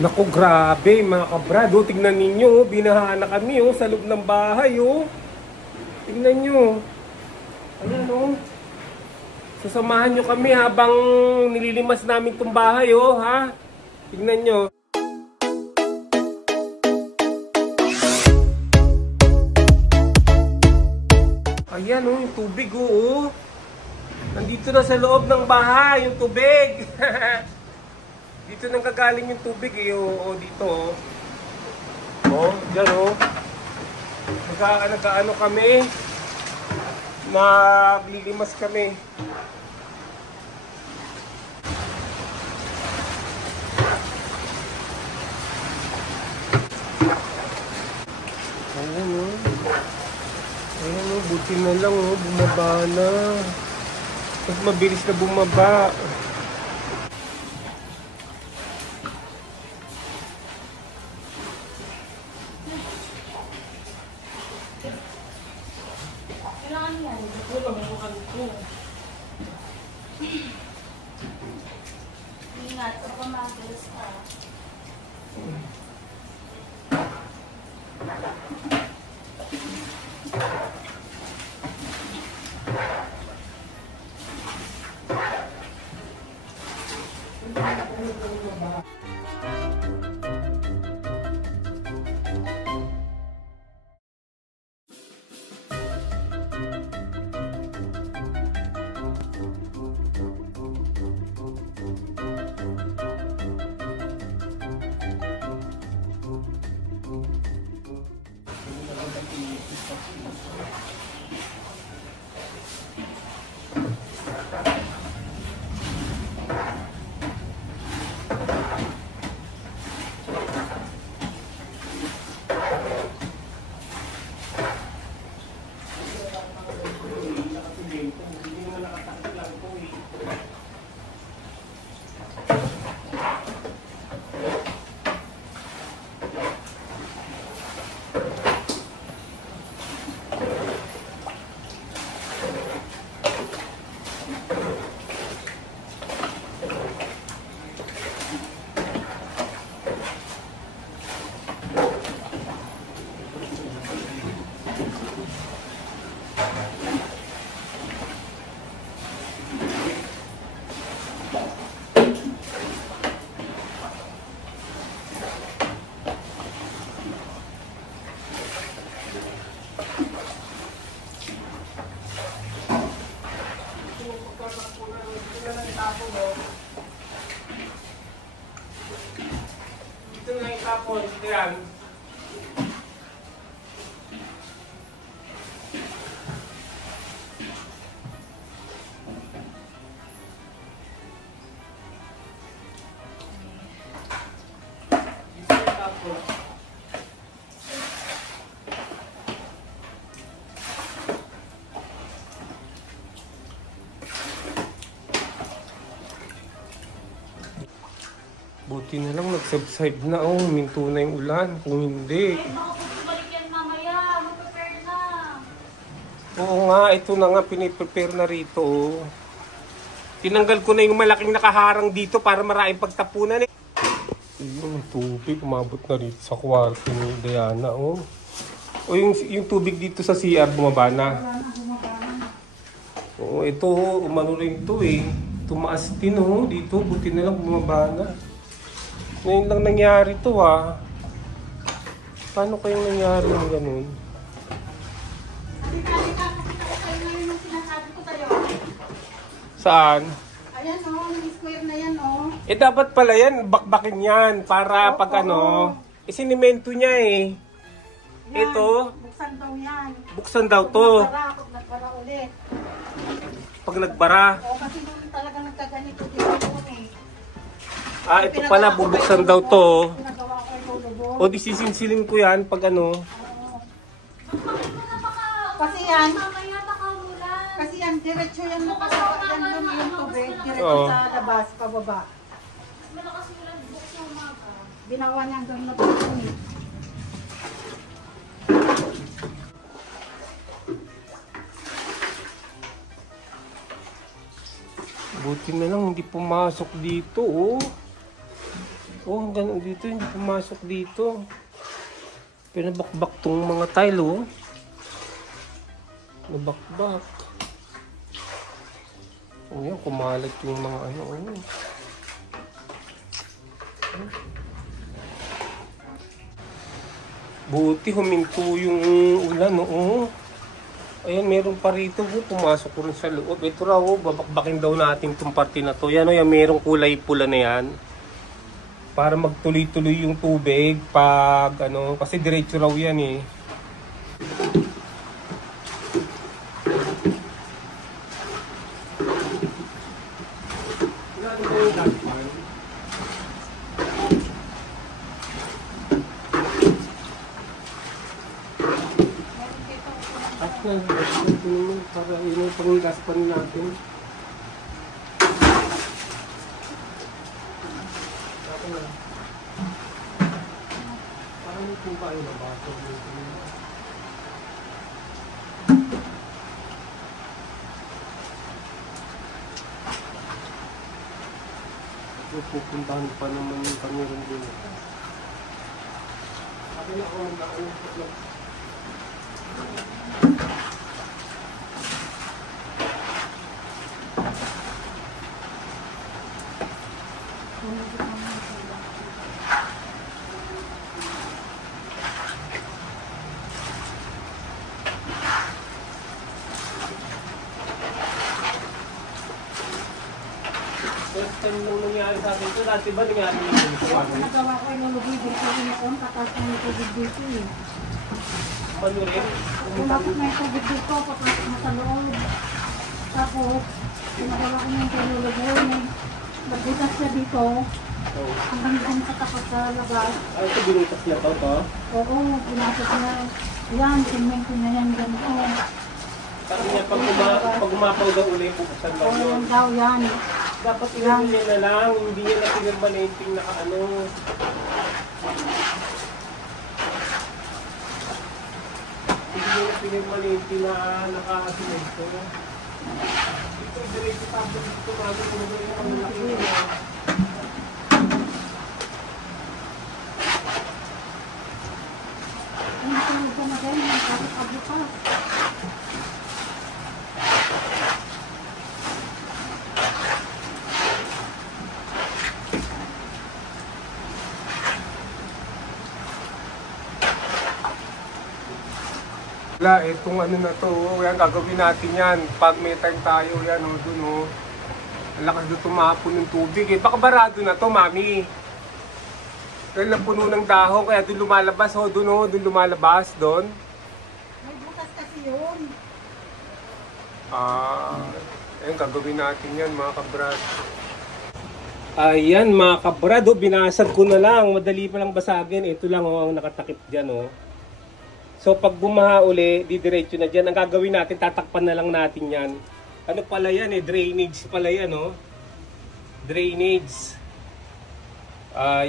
Naku, grabe mga kabrado. Tignan ninyo, binaha na kami sa loob ng bahay. Tignan nyo. Ayan Sasamahan nyo kami habang nililimas namin itong bahay ha. Tignan nyo. Ayan yung tubig Nandito na sa loob ng bahay yung tubig. Dito nang kagaling yung tubig dito dyan nag-ano kami, naglilimas kami. Ayan buti na lang bumaba na. Mas mabilis na bumaba. Ingat, ako mabilis ka. Dito na itapon. Yan. Buti na lang nag-subside na minto na yung ulan. Kung hindi. Baka po balik yan mamaya. Mag-prepare na. Oo nga, ito na nga piniprepare na rito. Tinanggal ko na yung malaking nakaharang dito para maraming pagtapunan yung tubig, umabot na rito sa kwarto ni Diana yung tubig dito sa CR bumaba na. Oo, ito umano rin ito tumaas din dito, buti na lang bumaba na. Ngayon lang nangyari to Paano kayong nangyari ng ganun? Saan? Ayan yung square na yan Dapat pala yan, bakbakin yan para pag isinimento niya Yan, Ito, buksan daw yan. buksan daw to. Pag nagbara ulit. Pag nagbara. Kasi doon talaga nagkaganito dito Ito pala, bubuksan daw to. Pinagawa ko yung lubog. Di sisinsilin ko yan pag Kasi yan, diretso yan doon yung tubig, diretso sa labas, pababa. Malakas yung ulan, buksan yung umaga. Binawa niya doon na tubig. Buti na lang hindi pumasok dito Oh, hanggang dito, hindi pumasok dito. Pinabakbak tong mga tile, oh. Nabakbak. Oh, yan, kumalat yung mga ano, oh. Buti huminto yung ulan, oo. Ayan, meron pa rito, pumasok ko rin sa loob. Ito raw, babakbakin daw natin itong parte na to. Yan o, yan, merong kulay pula na yan. Para magtuloy-tuloy yung tubig pag ano, kasi diretso raw yan eh. Para yun panggaspan natin. Parang kung paano na ba ito? Pupuntahan pa naman yung pangyarang din. Ako na ako mag-aalang. First time nung nangyari sa akin ito, dati ba nangyari yung ito? Nagawa ko yung lulubi dito yung patas ng tubig dito eh. Ano rin? Kumapit na yung tubig dito, papasok mo sa loob. Tapos, nagawa ko yung lulubi, nagbutas siya dito. Hanggang dyan sa tapat sa labas. Ay, ito binutas niya to? Oo, pinasok niya. Yan, sinmento niya yan ganito. Sabi niya, pag umapaw daw ulit, pupusan daw Oo, yun. daw yan. Dapat ilan niya na lang, hindi niya na pinagmanating na ano. Hindi niya na pinagmanating na naka-asimento. Ito, diretso tapos dito natin kung ano yung ang laki niya. Ang sunod ka na ganyan, tapos abukas. Wala, itong ano na to, yan, gagawin natin yan. Pag may time tayo, yan, o, dun, o. Ang lakas doon tumapon ng tubig, eh. Baka barado na to, mami. Dahil napuno ng dahon, kaya doon lumalabas, o, dun, o, dun lumalabas, doon. May bukas kasi yun. Ayan, gagawin natin yan, mga kabrad. Ayan, mga kabrad, o, binasag ko na lang. Madali pa lang basagin. Ito lang, o, ang nakatakip dyan, o. So pag bumaha uli, didiretso na dyan. Ang gagawin natin, tatakpan na lang natin yan. Ano pala yan eh, drainage pala yan, oh. Drainage.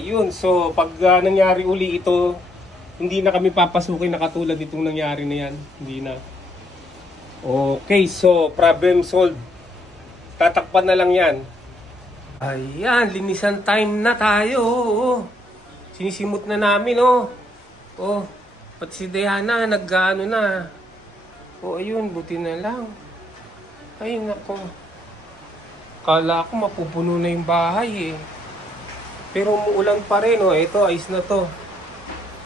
Yun, so pag nangyari uli ito, hindi na kami papasukin na katulad itong nangyari na yan. Hindi na. Okay, so problem solved. Tatakpan na lang yan. Ayan, linisan time na tayo. Oh. Sinisimot na namin, oh. Oh. Pati si Diana, nag-ano na. O ayun, buti na lang. Ay nako. Kala ko mapupuno na yung bahay eh. Pero umuulan pa rin, oh. Ito, ayos na to.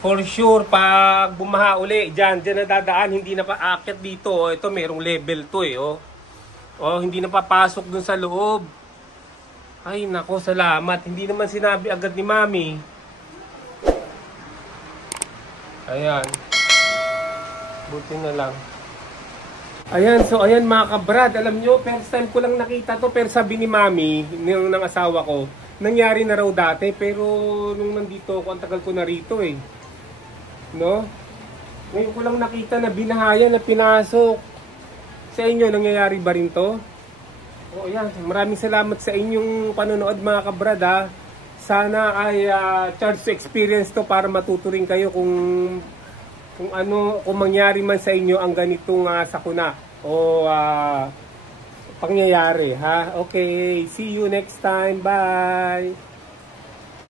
For sure, pag bumaha uli, dyan na dadaan, hindi na paakit dito. Oh. Ito, merong level to eh, oh. Oh, hindi na papasok dun sa loob. Ay nako, salamat. Hindi naman sinabi agad ni Mami. Ayan. Buti na lang. Ayan, so ayan mga kabrad. Alam nyo, first time ko lang nakita to. Pero sabi ni Mami, ng asawa ko, nangyari na raw dati. Pero nung nandito ako, ang tagal ko na rito eh. No? Ngayon ko lang nakita na binahayan, na pinasok. Sa inyo, nangyayari ba rin to? O ayan, maraming salamat sa inyong panonood mga kabrad ha. Sana ay charge to experience to para matuto rin kayo kung mangyari man sa inyo ang ganitong sakuna o pangyayari ha. Okay, see you next time. Bye.